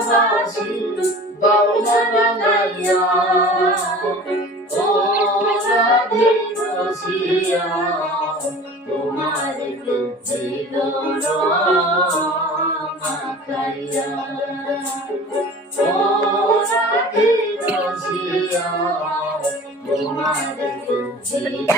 বাসি দাও না জানাইয়া ও রাধে বসিয়া তোমার দিল মাখাইয়া ও রাধে বসিয়া তোমার দিল